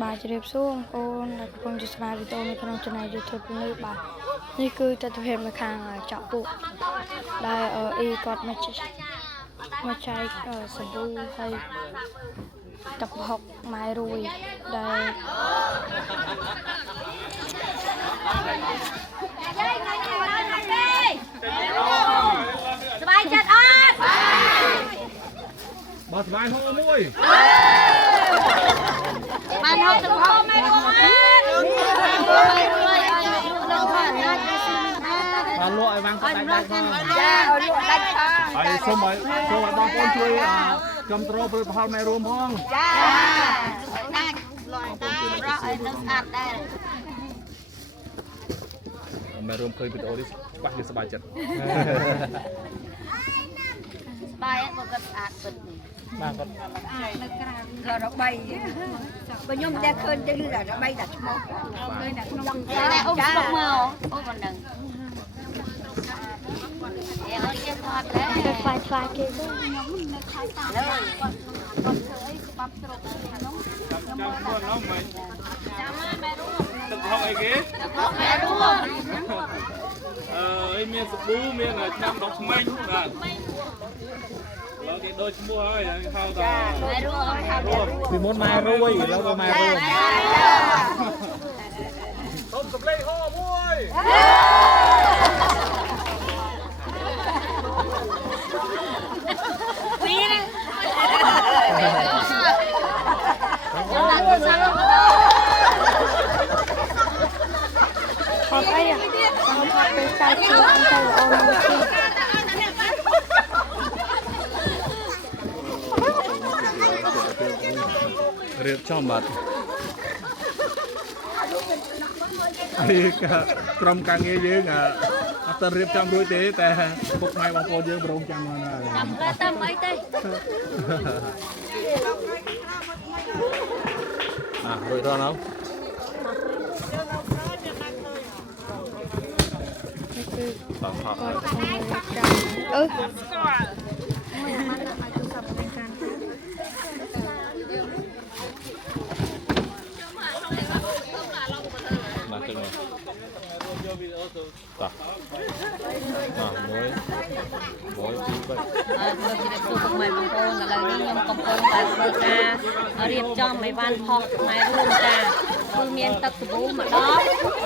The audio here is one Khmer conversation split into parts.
bà chỉ đẹp xuống cô là con chỉ xài đi tôi con trên này YouTube nơi bà như cứ ta thực hiện mà khang chọn bộ đây ở y cọt mà chạy ở sân đu hay tập học mai rồi đâyสบายจัดอ่ะบอสบายห้องมุ้ยมันห้องถึงห้องไม่รู้มาลวกไอ้บางก็ได้ได้ก็ จ้าเอาลูกดันค่ะ ไอ้ส้มไอ้บางคนช่วยกำตรอเพื่อพาแม่รวมห้อง จ้าได้ลอยตาเราไอ้นึกอัดได้ แม่รวมเคยเป็นโอริสปักอยู่สบายจัด บายก็กระอัดเป็น บางก็ ก็เราใบbây giờ mình đã khơi để đưa ra bay đặt mò đây ông sọc màu ô còn đừng em ơi chết thật đấy phai kiaตึกห้องไอ้เก๋ไอ้เมียสบู่เมียน่ะจำดอกไม้นะเราเด็กโดยชั่วโมงเลยเข้าต่อพี่มดมารู้ว่าอยู่แล้วก็มารู้ต้มกับเล่ห่อมุ้ยนี่นะ Hoặc ấy à, hoặc cái tay chị ăn tay của ông ấy chị. เรียบช่องบัตรนี่ก็กรมการเงินเยอะอ่ะแต่เรียบจำด้วยเจ๊แต่พวกนายบางคนเยอะโรงจำมาเลย tâm ấy đây รวยทอดเนาะ Còn không được trồng. น่าจะไงต่อมวยตีไป เราจะได้พูดกับใหม่บางคนอะไรนี่ยังกำปองแบบเบอร์กาเรียบจ้องไม่บ้านพอกไม่รุ่นจ้าคือเมียนตะกูมาดอก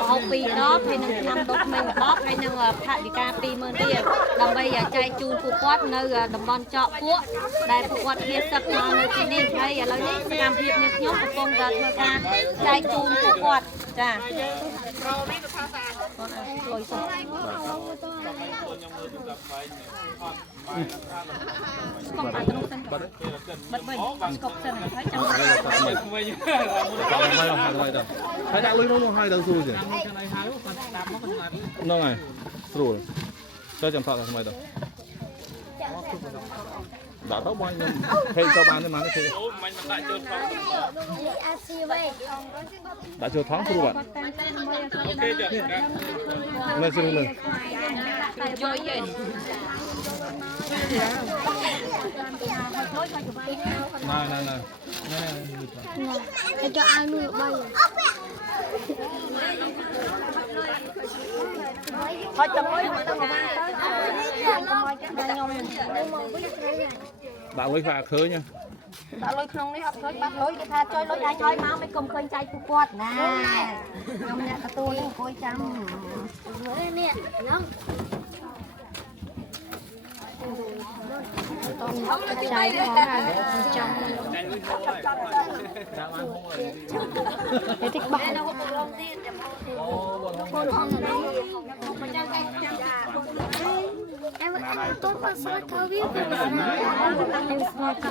เขาปีดอกให้นึงทำดอกไม่มาดอกให้นึงพระดิกาปีเมื่อเดียวดำไปอย่าใจจูนผูกวัดเนื้อดำบอลเจาะพวกได้ผูกวัดเฮียสักมาในที่นี่ใครอย่าเรานี่งามเพียบเนี่ยยกกำปองกันเมื่อการใจจูนผูกวัดจ้าโอ้ยสุดกองตรงเส้นบัดใบกบเส้นให้จัง ไม่ลองทำอะไรต่อถ้าอยากลุยน้องให้เราสู้สิน้องไงสู้เจ้าจำพระทำไมต่อđã tóc bao nhiêu thêm cho bạn mà nó thì đã cho thoáng thua bạn lên xin lên này Để cho ai nuôi được bây giờ. Thôi chồng ơi, bạn lấy phạt khơi nha bạn lôi không đi học thôi bắt lôi cái tha chơi lôi ai chơi máu mấy cùng khơi chay phục quạt nè nhom nè tôi lên coi chăm rồi nè nhom Trái khó ăn trong. Để thích bảo. Em tôi còn soi thơ viết về Em soi cả.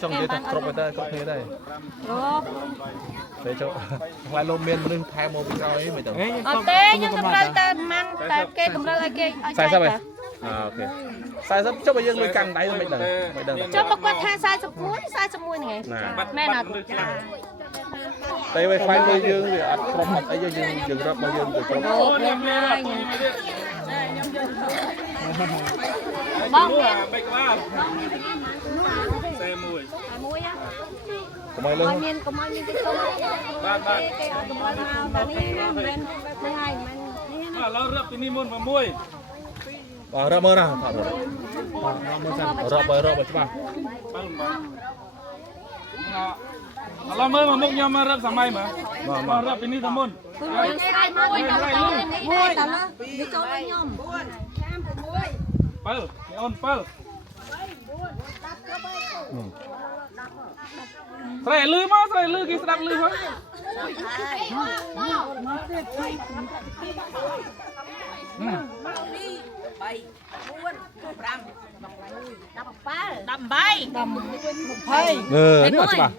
trong đây thật cột đây có thế đây để cho ngoài lô miên mình thay một cái ấy mày tưởng tê nhưng cầm rơi tê man tê kê cầm rơi ai kê sai sao vậy ok sai sắp cho bây giờ mới căng đáy rồi mày đừng cho bác quát tha sai sắp muối này mẹ nào តែ Wi-Fi មួយយើងវាអត់គ្រប់អត់អីយើងរត់មកយើងទៅគ្រប់ អូលេងហើយ បងបែកក្បាលតែមួយក ុំឲ្យលើ មានកុំឲ្យមានទីគុំ បាទបាទ គេអត់កុំឲ្យមកតែនេះមិនហ្នឹងហើយមិននេះ ឥឡូវរឹបពីនេះមុនមកមួយ បាទរត់មើលណាថតរត់មើលសិនរត់បើច្បាស់ បងបងឥឡូវមើលមកមុខខ្ញុំមករឹបសម័យមើលមករឹបពីនេះទៅមុន យើងស្រាយមួយតើមួយតើណាវាចូលឲ្យខ្ញុំ 7អូន7ស្រែលឺមកស្រែលឺគេស្ដាប់លឺមក នេះអត់ច្បាស់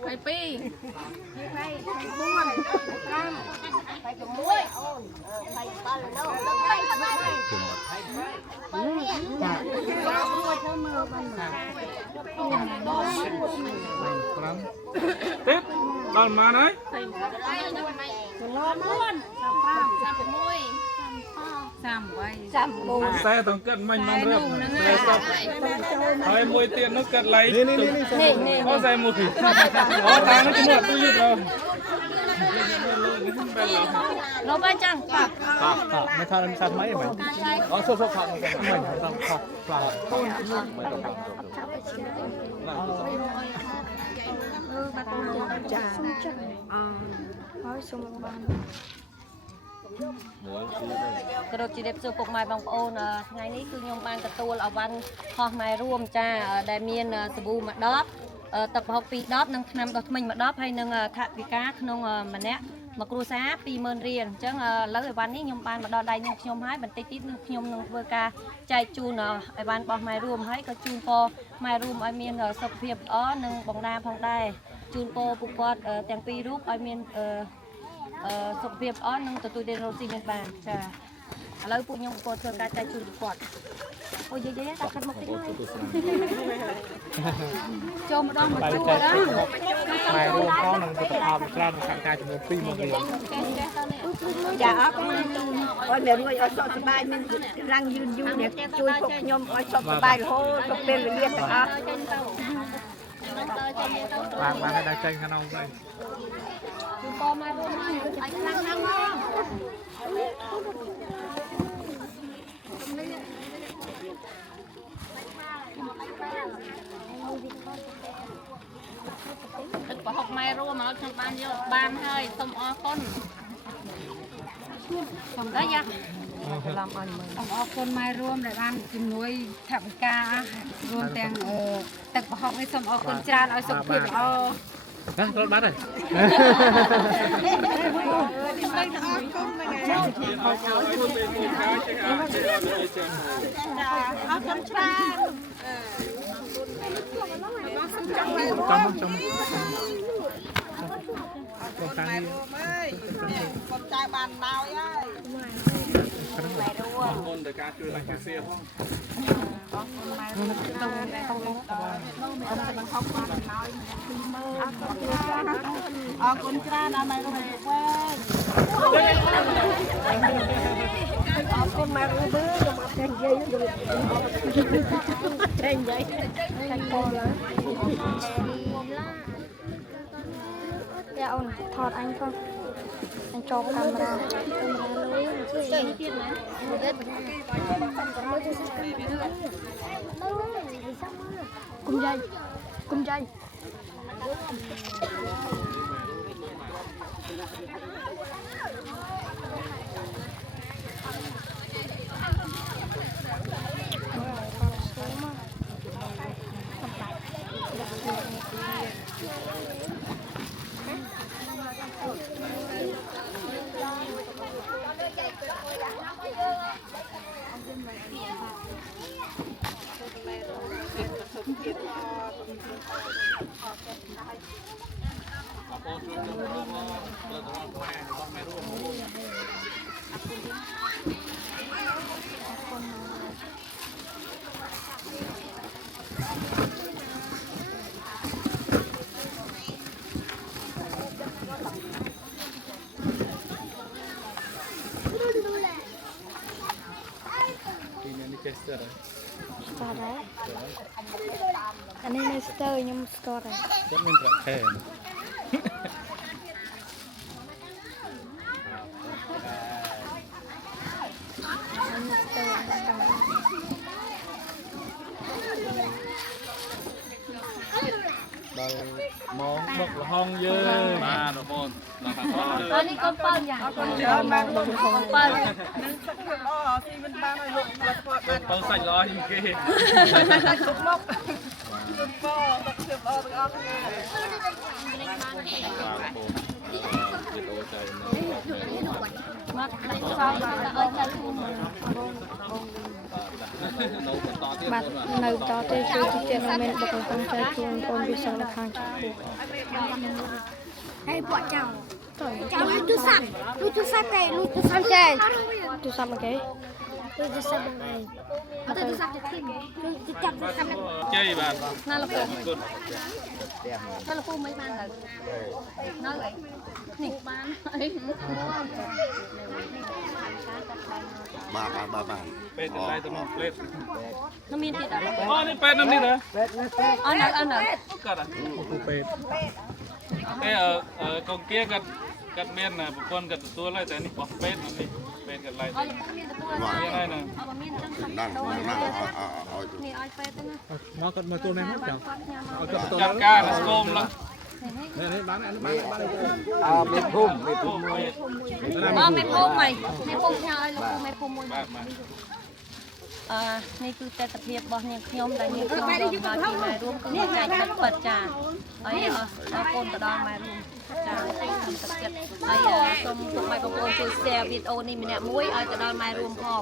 ទៀតដល់ម៉ានហើយ ខ្សែតង្កិតមិញបានរឹបខ្សែសពហើយមួយទៀតនោះកាត់ឡៃអូខ្សែមួយទៀតអូតានោះជំនួសទូយទៅ លោកបាយចឹង ไม่ทานមិនថ្មីហ្មងអូសុបថតមិនថ្មីតាមថតផ្លាស់ ហើយសូមបាន ក៏ជម្រាបសួរពុកម៉ែបងប្អូនថ្ងៃនេះគឺខ្ញុំបានទទួលអវ៉ាន់ខុសម៉ែរួមចាដែលមានសាប៊ូមួយដបទឹកប្រហុក2ដបនិងថ្នាំដុសធ្មេញមួយដបហើយនឹងថវិកាក្នុងម្នាក់មកគ្រួសារ 20000 រៀលអញ្ចឹងឥឡូវអីវ៉ាន់នេះខ្ញុំបានមកដល់ដៃនឹងខ្ញុំហើយបន្តិចទៀតនឹងខ្ញុំនឹងធ្វើការចែកជូនអីវ៉ាន់របស់ម៉ែរួមហើយក៏ជូនពរម៉ែរួមឲ្យមានសុខភាពល្អនិងបងតាផងដែរជូនពរពួកគាត់ទាំងពីររូបឲ្យមានសុខភាពល្អនិងទទួលទានរកស៊ីមានបានចាឥឡូវពួកខ្ញុំក៏ធ្វើការចែកជូនពួកគាត់អូយយាយដាក់កាត់មកតិចហើយចូលម្ដងមកជួបដល់ ម៉ែរួមផងនឹងទៅថតច្រើនខាងការជំនួស20000រៀល ចាអរគុណអរមេរួយអរសុខសប្បាយមានរាំងយឺនយូរនេះជួយពួកខ្ញុំអរសុខសប្បាយរហូតទៅពេលវេលាទាំងអស់ បានឲ្យដល់ចេញខាងនោះទៅ ពរម៉ែរួមហើយឲ្យខ្លាំងណាស់មកទឹកប្រហុកម៉ែរួមមកខ្ញុំបានយកបានហើយសូមអរគុណសូមដែរយ៉ា អរគុណម៉ែរួមដែលបានជំនួយថវិការួមទាំងទឹកប្រហុកនេះសូមអរគុណច្រើនឲ្យសុខភាពល្អ ហ្នឹងត្រូវបាត់ហើយ មុនទៅការជួយឡើងសៀផង អរគុណច្រើនដល់ម៉ែរួមវិញអរគុណម៉ែរួមវិញខ្ញុំអត់ចេះនិយាយខ្ញុំចេះនិយាយចាញ់បងឡើយ យ៉ាអូនថតអញផងអញចូលកាមេរ៉ា ចេញទៀតណា គុំយាយគុំយាយ អ ស្គាល់ដែរអានេះនៅស្ទើរខ្ញុំស្គាល់ដែរ គាត់មានប្រាក់ខែ ដល់ម៉ោងបុកលហងយើងបាទបងដល់ខាងក្រោយ អានេះកូនបើយ៉ាងកូនបើនឹងទឹកល្អស៊ីមិនបានឲ្យលោកផលិតផលបាន បើសាច់ល្អជាងគេ ទុកមកទុកពោទុកជើងល្អទាំងអស់គ្នា វីដេអូចៃនៅ មកលេខសោឲ្យចៅជូន នៅបន្តទៀត បាទនៅតទៅជួយទៀតនៅមានបុគ្គលិកចែកជូនបងវិស័យនៅខាងចាស់ពួក Hei buat jauh. Jauh itu sam. Lucu sate, lucu sam cai. ទូរស័ព្ទមកគេ Lucu sam cai. Atau lucu sam cai. Lucu sam sam. ជ័យបាទ ណាលោកពូ គុណ តែលោកពូមិនបានទៅនៅអីនេះបានអី បាទ ពេទ្យតែទៅមកផ្លេត nóមានទៀតអត់ អូនេះពេទ្យនៅនេះហ៎ អត់នៅអត់នៅ គាត់ហ៎ ពូពេទ្យ កងគាគាត់មានប្រព័ន្ធគាត់ទទួលហើយតែនេះបោះពេទ្យនេះពេទ្យគាត់ឡាយ អត់មានទទួល មានហើយណា អត់មានចឹង นั่งนั่งเอา នេះឲ្យពេទ្យទៅណា មកគាត់មកទូនេះមកចង់ឲ្យគាត់ទៅ ចាត់ការស្គមឡើង នេះបានបាន មេភូមិមេភូមិ អត់មេភូមិហីមេភូមិផ្ញើឲ្យលោកពូមេភូមិមួយ បាទបាទ នេះគឺទស្សនភាពរបស់នាងខ្ញុំដែលនាងខ្ញុំរកដល់ទីម៉ែរួមគឺចែកទឹកពិតចាហើយអរគុណទៅដល់ម៉ែរួមចាទឹកចិត្តហើយសូមពុកម៉ែបងប្អូនជួយ share វីដេអូនេះម្នាក់មួយឲ្យទៅដល់ម៉ែរួមផង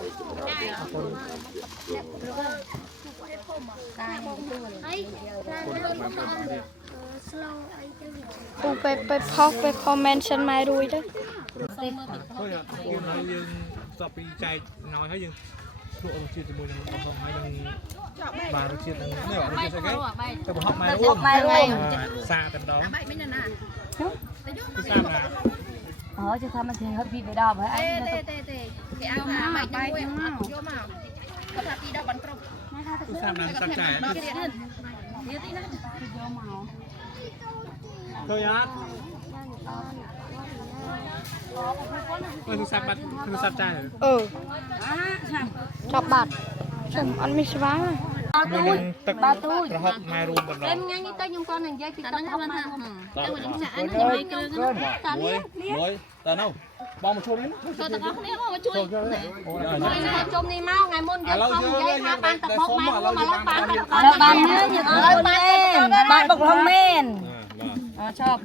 ពូไปផុសไป comment ម៉ែរួយទៅ អូនហើយយើងស្បពីចែកណយហើយយើងលក់រសជាតិជាមួយនឹងបងផងហើយនឹងបាទរសជាតិនឹងនេះរសជាតិស្អីគេទៅបង្ហប់ម៉ែរួមសាកតែម្ដងបែកមិនណាគឺសាកណា chứ sao mà tiền hết vì về đâu vậy anhគេឲ្យមកបាយមួយមកយកមកគាត់ថាទី10បន្ត្រប់ គឺសាកណាសាកចែក ទៀតទីណាយកមក ទៅយ៉ាត់អើគឺសាកបាត់គឺសាកចែក អឺ ចាំ ចាប់បាត់ខ្ញុំអត់មានស្វាង មួយនឹងទឹកប្រហុកម៉ែរួមម្ដង em nghe như tới nhung con này dây thì tao nói lên haមួយតើនៅបងមកជួយនេះ cho tao có nếu mà chui chôm đi mau ngày môn dây không dây tha ban tập bốc mai mà lớp ban nữa như lớp ban bốc không men chọc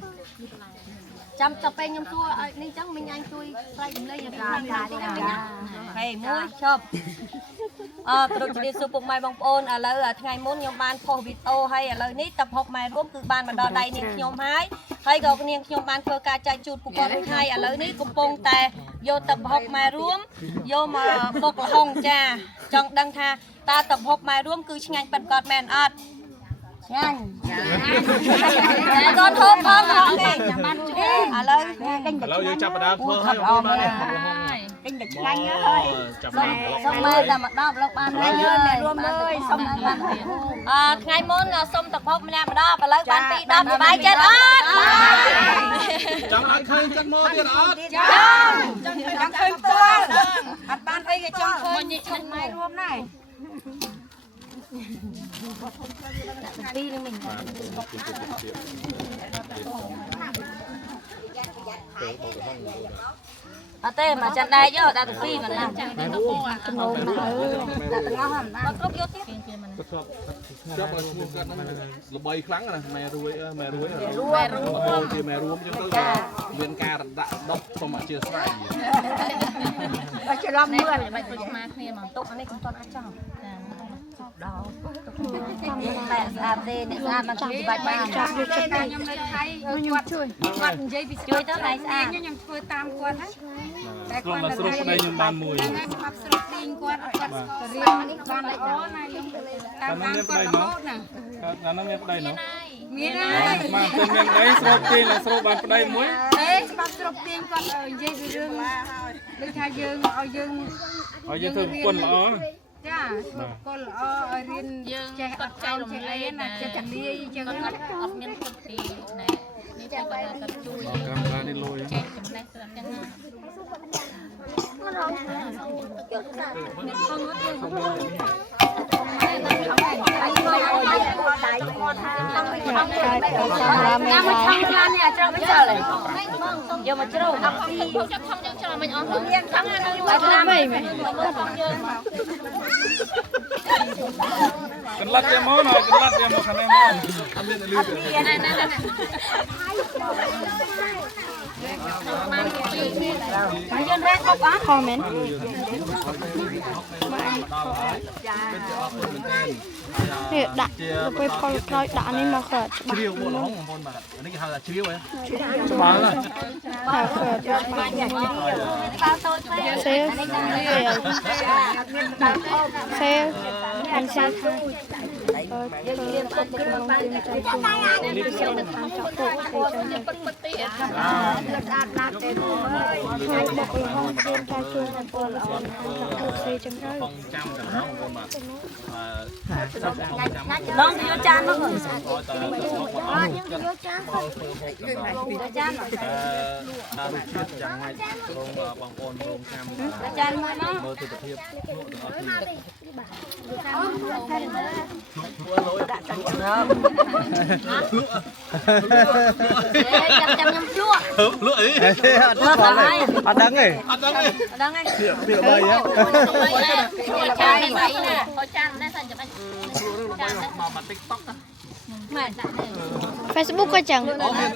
chăm tập bên nhung tua nên chắc mình anh chui tay mình lấy hay muối chọc ព្រោះជាសុពុកម៉ែបងប្អូនឥឡូវថ្ងៃមុនខ្ញុំបានផុសវីដេអូហើយឥឡូវនេះtậpហុកម៉ែរួមគឺបានមកដល់ដៃនាងខ្ញុំហើយក៏នាងខ្ញុំបានធ្វើការចែកជូនពួកគាត់រួចហើយឥឡូវនេះកំពុងតែយកtậpហុកម៉ែរួមយកមកបុកល្ហុងចាចង់ដឹងថាតើtậpហុកម៉ែរួមគឺឆ្ងាញ់ប៉ិនគាត់មែនអត់ nhanh con thốt con không đi à lời kinhឥឡូវយើងចាប់ផ្ដើមធ្វើហើយបងប្អូននេះ kinh được nhanh thôi xong mê là mặt đo lộc ban lên này luôn ơi xong ngày môn là xong tập học nè mà đo và lấy ban ti đo bài chết ớt ចង់ឲ្យឃើញចិត្តមកទៀតអត់ ចង់ឃើញផ្ទាល់អត់បានអីក៏ចង់ឃើញឈុំម៉ែរួមដែរពីនឹងmình tê mà chặt đây chứ đã được phi mà làm chẳng đến đâu à ngô mà đã ngó hầm ra cướp vô tiếp ចាប់ឲ្យឈ្មោះគាត់ហ្នឹងល្បីខ្លាំងណាស់ម៉ែរួយម៉ែរួយជាម៉ែរួមចឹងទៅមានការដាក់ដុកសុំអធិស្ឋាន ច្រឡំមើលមិនដូចមកគ្នាមកតុកនេះខ្ញុំតន់អាចចង់ដល់តែស្អាតទេអ្នកស្អាតមកជួយបាច់បានចាប់យកចិត្តខ្ញុំនៅថៃគាត់ជួយគាត់និយាយពីជួយទៅតែស្អាតខ្ញុំធ្វើតាមគាត់ណាតែគាត់នៅស្រុកប្តីខ្ញុំបានមួយស្មាប់ស្រុកទីងគាត់គាត់រៀននេះបានល្អណាខ្ញុំតាមគាត់រហូតណាកាលនោះមានប្តីនោះ មានហើយ មកទៅមានប្តីស្រុកទីស្រុកបានប្តីមួយ ទេស្មាប់ស្រុកទៀងគាត់និយាយពីរឿងដូចថាយើងឲ្យយើង ឲ្យយើងធ្វើប្រពន្ធល្អ ទ ចាកូនល្អឲ្យរៀនចេះអត់ចោលចេះអីណាចេះតែលាយចឹងណា អត់មានគិតពីណែនេះតែគាត់ជួយ កាមេរ៉ានេះលុយ ចេះចំណេះស្រាប់ចឹងណា យកមកជ្រោមអត់ទី ចាប់ថងយើងច្រឡំមិនអស់ មានខាងណា កន្លត់យកមកណកន្លត់យកមកខាងនេះមកអត់មានលឺទេ យើងរែកអបអត់ comment នេះដាក់ទៅពេលផលក្រោយដាក់នេះមកកើត ជ្រាវបងបងប្អូនបាទនេះគេហៅថាជ្រាវហ៎ច្បាស់ហើយ ហើយកើតច្បាស់សេសេអញ្ចឹងយើងរៀនគ្រប់គ្រងទីใจជុំនេះគឺសិលខាងចកពុកហើយចឹងហើយបុកលហងជឿនតែជួយតែពលល្អចកពុកសេចឹងហើយ បងចាំតែបងប្អូនបាទ ឡងទៅយកចានមក យកចានចានរសជាតិយ៉ាងម៉េចរងបងប្អូនរងចាំ ចានមួយមក មើលទស្សនវិជ្ជាលក់ទាំងអស់គ្នា ដាក់ចានចាំខ្ញុំលក់ លក់អីអត់ដឹងទេអត់ដឹងទេពីបីហ៎ ចាននេះស្អីណាហូចចាននេះសាច់ចាំចាននេះ មក TikTok មែនដាក់នេះ Facebook ក៏ចឹង អត់មាន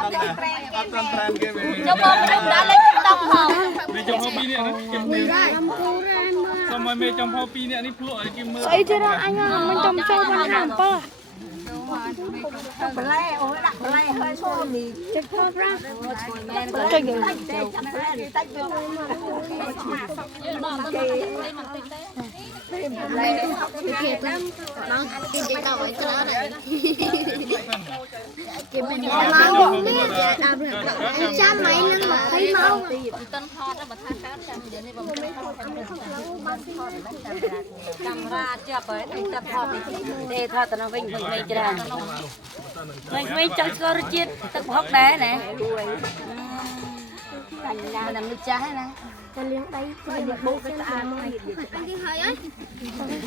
អត់ត្រឹមត្រែមគេវិញ យកមកខ្ញុំដាក់លេខ TikTok ផង មេចំហពីនេះខ្ញុំនេះសូមឲ្យមេចំហពីនេះនេះភ្លក់ឲ្យគេមើល ស្អីទៀតអញមិនចំចូលបាន57 បន្លែអូយដាក់បន្លែហើយឈោនេះចិត្តផងប្រាស់ ចុចទៅ តាច់ទៅ យើងដល់ទៅលេខមិនតិចទេ ចាំមិននឹង20ម៉ោង តិនថតបើថាកើតចាំនិយាយនេះបើមិនថតកាមេរ៉ាចាប់ហើយចាប់ថតនេះ ទេថាទៅនឹងវិញច្រើនវិញចង់ស្គាល់រសជាតិទឹកប្រហុកដែរណាតាមនេះចាស់ណា ទៅលៀងដៃទៅបោកស្អាតមកទីហើយអើយ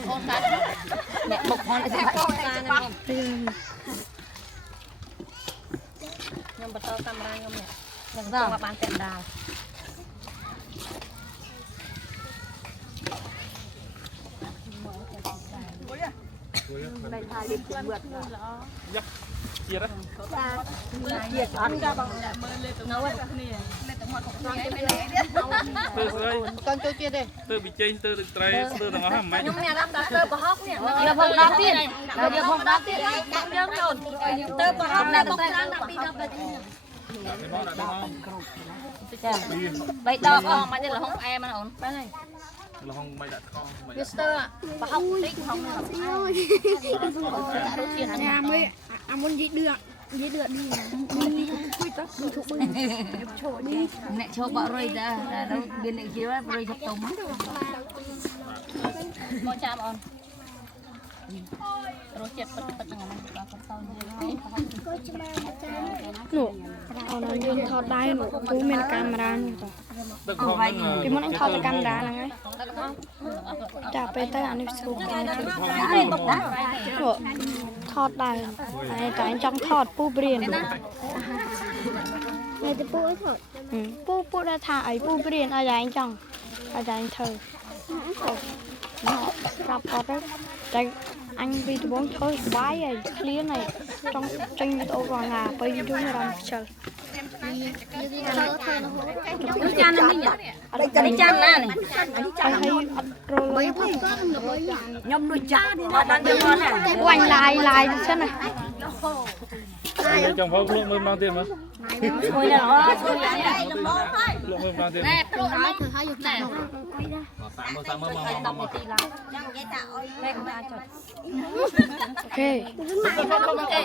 អូនកាត់ អ្នកបុកហនស្អាត ខ្ញុំបន្តកាមេរ៉ាខ្ញុំនេះខ្ញុំទៅបានតែដាល់ ជាតិហ៎ ជាតិអត់ក៏បងមើលលេខទៅនៅគ្នាលេខទៅមកក្នុងគ្នាមិនលេខទៀត ទៅស្អីកូនចូលជាតិទេទៅប៊ីចេងទៅទឹកត្រែស្ទើរទាំងអស់ហ្នឹងមិន ខ្ញុំមានអារម្មណ៍ថាទៅប្រហុកនេះយកផងដល់ទៀតយកផងដល់ទៀតដាក់យើងអូនទៅប្រហុកដល់បុកច្រើនដាក់ពីដល់ទៅចាបីដកអស់មិនទេលហុងផ្អែមណាអូនបានហើយ លហុងមិនដាក់ខំមិន វាស្ទើប្រហុកតិចហុងរសជាតិអានេះ អាមួយអាមុននិយាយដឺនេះជួយតជួយធុបមើលឈោនេះ អ្នកឈប់បរុយតាដល់មានអ្នកជឿរុយថាទុំ មកចាំអូនរសជាតិពិតហ្នឹងដល់គាត់តោយើងហើយ នោះអូនយើងថតដៃនោះពូមានកាមេរ៉ានោះត ទឹកហុងហ្នឹង ពីមុនអញថតតែកាមេរ៉ាហ្នឹងហើយចាពេលទៅអានេះស្រួលគេថតដែរតែអញចង់ថតពូព្រៀន នេះទៅពូអីថត ពូដែរថាអីពូព្រៀនឲ្យតែអញចង់ឲ្យតែអញធ្វើប្រាប់គាត់ទៅតែអញពីដំបូងធ្វើសុបាយហើយឃ្លានហើយចង់ចេញវីដេអូផងណាពេលយូរអារម្មណ៍ខ្ជិល ចាននេះចានណានេះ ហើយអត់រលុយ ខ្ញុំដូចចានអត់ដល់យើងមកណា ពូអញឡាយទៅសិនណា ចំហភ្លក់មើលមកទៀតមើល ជួយដល់អូជួយយ៉ាងនេះ លក់មើលបានទៀត ណែព្រោះឲ្យធ្វើឲ្យយកតែ សាមើល10មកនាទីឡើងចាំនិយាយថាអុយលេខមិនអាចចុច អូខេ គេ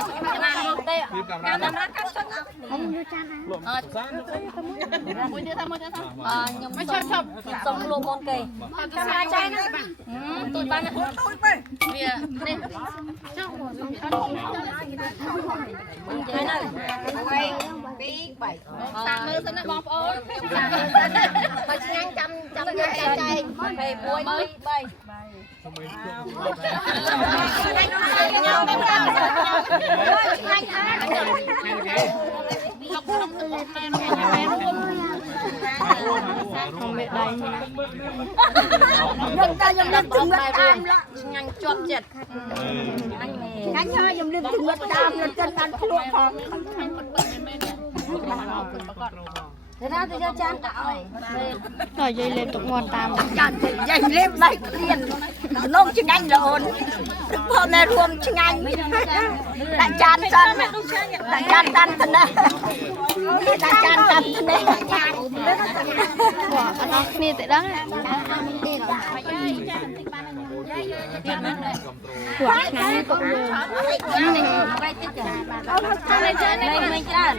ណាមកទេកាមេរ៉ាកាត់ចុចអត់ លក់សា មួយទៀតថាខ្ញុំមិនឈប់សុំលក់មុនគេកាមេរ៉ាចៃណាទូចបានទូចទៅវានេះចុះហើយណាសាមើលសិនណាបងប្អូនខ្ញុំសាមើលសិនបើឆ្ងាញ់ចាំយកចែក21 không biết đây ខ្ញុំតែខ្ញុំនឹកถึงតាមឆ្ងាញ់ជាប់ចិត្តឆ្ងាញ់ហើយខ្ញុំនឹកถึงតាមរត់ចិត្តតាមខ្លួនផង thế nào tôi cho chan đã rồi rồi dây lên tục ngon tam ចាន់ទៅយាយលេបដៃគ្រៀននងឆ្ងាញ់រអូនพ่อแม่រួមឆ្ងាញ់ដាក់ចានសិនដាក់ចានតាន់ទៅណាដាក់ចានតាន់ទៅណា quả nó kia tại đó quả này cũng được bay tiếp kìa đây mình chan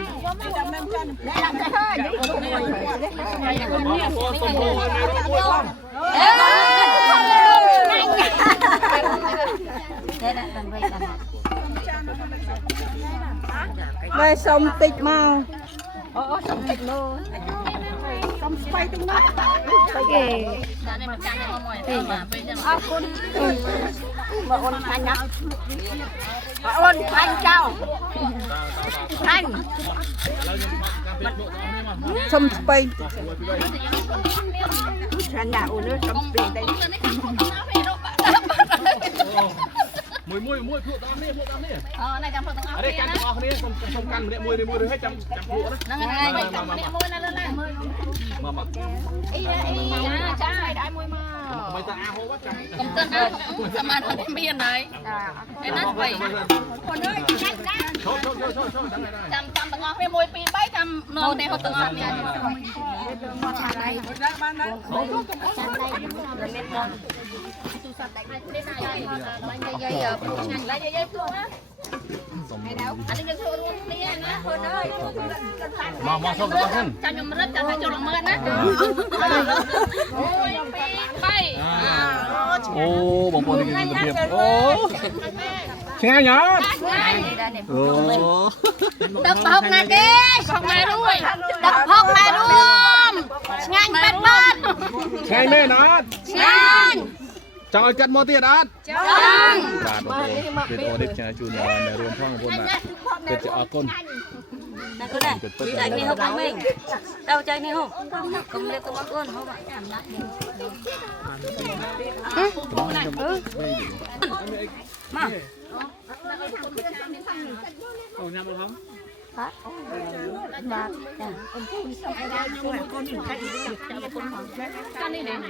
喂សុំតិចមកអូសុំតិចនោះសុំស្បៃតិចមក kì អរគុណបងអូនខាញ់ណាអូនខាញ់ចៅខាញ់សុំស្បៃខាញ់ណាអូនសុំស្បៃតិច មួយភ្លក់តាមនេះភ្លក់តាមនេះ nàyចាំព្រោះទាំងអស់ អរេកាន់ទាំងអស់គ្នាសុំកាន់ម្នាក់មួយមួយឲ្យចាំភ្លក់ណា ហ្នឹងហើយម្នាក់មួយណាលើណាមើល មក អីចាឲ្យមួយមក មិនតាអាហូបចាំ កុំទិនអាសមានអត់មានហើយឯណាស្បៃคนអើយចាច់ណា ចូលដឹងហើយ ចាំទាំងអស់គ្នា1 2 3ចាំនៅនេះហត់ទាំងអស់គ្នាយាយពួកឆ្ងាញ់ឡាយយាយពួកណាអានេះយើងធ្វើរួមគ្នាណាខ្លួនអើយ មកសុំដល់ហ្នឹង ចាំខ្ញុំរត់ចាំចូលល្មើណា1 2 3 អូបងប្អូននេះគឺភាពអូឆ្ងាញ់អត់អូ ទឹកផុកណាគេផុកម៉ែរួយទឹកផុកម៉ែរួមឆ្ងាញ់បាត់បាត់ ឆ្ងាញ់មែនអត់ ឆ្ងាញ់ ចង់ឲ្យកាត់មកទៀតអត់ ចង់ បាទបងប្អូនវីដេអូនេះផ្សាយជូនដល់អ្នករួមផងបងប្អូនបាទពិតជាអរគុណ Này con này, chạy đi hộp anh mình. Đâu chạy đi hộp. Cùng liệt cùng bác ơn hộp ạ. Mà. Ồ, nhằm được không? bát Con đi đến.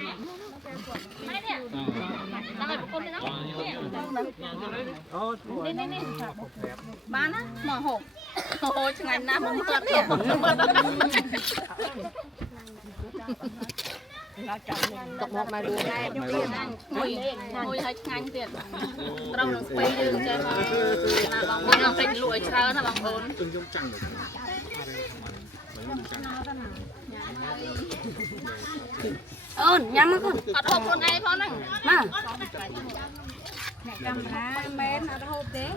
Mấy nè. Đang ở con đi nó. Đi. Bán á, mở hộp. Ôi, ngày nào cũng mượt kìa. Cọc một mà được hai Ôi, hơi nhanh tiền. Trong nó quay đường cho nó. Nó phải lụi trơn hả bằng ốn. Từng trong chẳng được. Ơn, nhắm á con. Ở hộp con ai con anh. Mà. Camera men ở hộp thế.